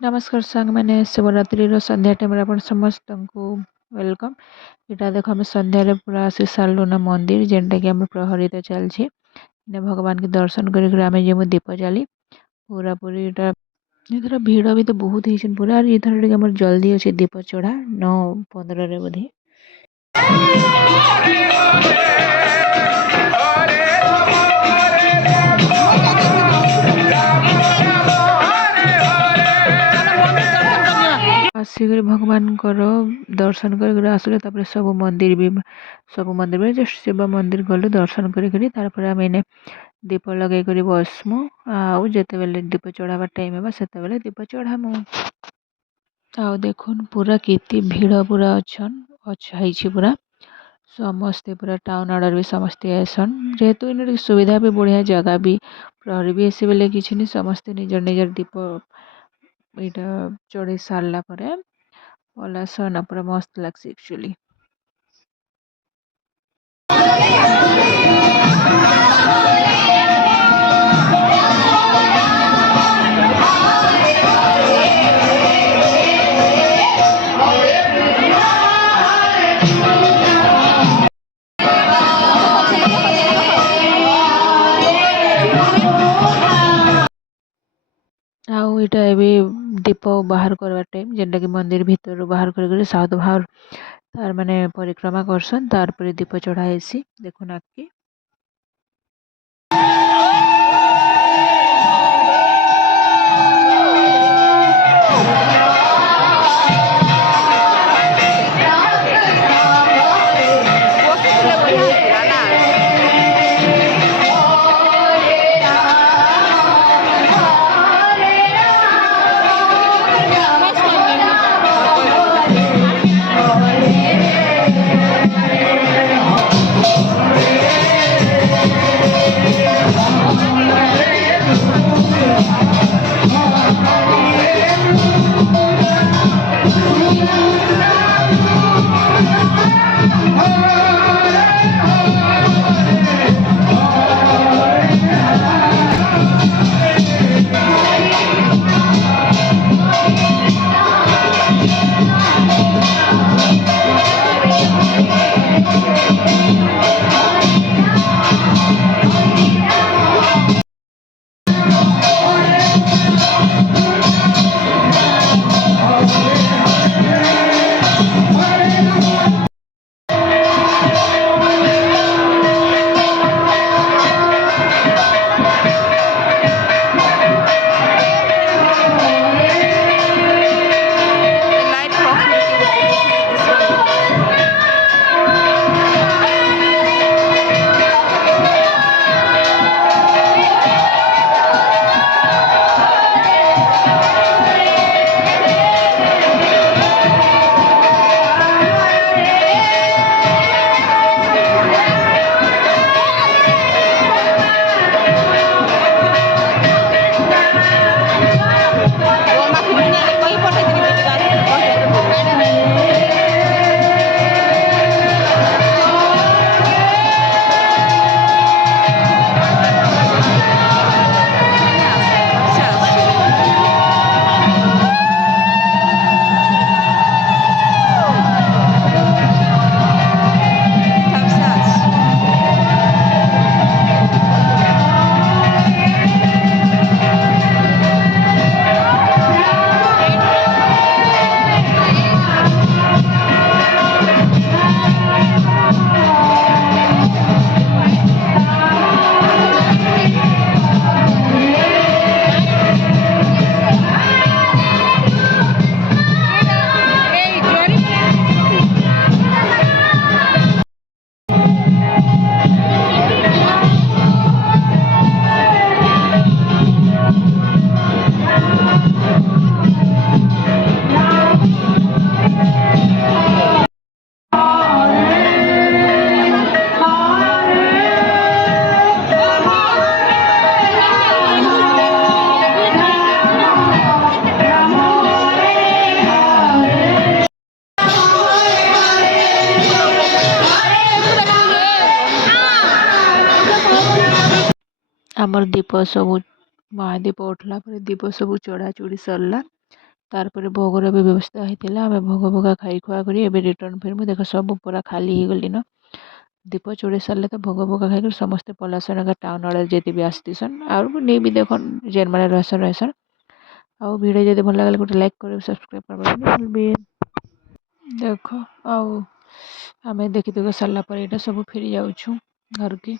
नमस्कार सांग मैंने शिवरात्रि संध्या टाइम आपण समस्त को वेलकम। इटा देख आम संध्यारे पूरा आसी सारू ना मंदिर जेनटा कि आम प्रहरित चलछि भगवान के दर्शन कर आम जो दीप जाली पूरा पूरी इटा इधर भीड़ भी तो बहुत ही पूरा इधर टे जल्दी अच्छे दीप चढ़ा 9:15 बोधे। आसिक भगवान दर्शन कर आसले सब मंदिर भी सब मंदिर में जस्ट शिव मंदिर गलु दर्शन कर आम एने दीप लगे कर बसमु आउ जिते बेले दीप चढ़ावा टाइम है से दीप चढ़ामु। आउ देखुन पूरा केते भीड़ पूरा अच्छा पूरा समस्ते पूरा टाउन आडर भी समस्ते आसन जेहेतु इन सुविधा भी बढ़िया जगह भी प्रहरी भी ऐसे बेले किसी नहीं समस्ते निजर निजर दीप यहाँ चढ़े सारा पर पलासन पूरा मस्त लग्स एक्चुअली। आउ इटा एबे दीप बाहर करवा टाइम जेनटा कि मंदिर भीतर बाहर कर साउथ बाहर तार माने परिक्रमा करसन तार पर दीप चढ़ा हेसी देखुन आके। आमर दीप सब महादीप उठला पर दीप सब चढ़ा चढ़ी सरला तारपर भोगर भी व्यवस्था होता आम भोग भोगा खाई खुआ कर एबे रिटर्न फिर देख सब पूरा खाली हो गली न दीप चोड़े सारे तो भोग भोगा खाई समस्ते पलासन टाउन आड़े जेते भी आसतीसन और नहीं भी देख जेन मैंने रहसन रहसन आउ वीडियो जब भल लगे गोटे लाइक कर सब्सक्राइब कर देख आउ आम देखी देख सारापर यहाँ सब फेरी जाऊँ घर के।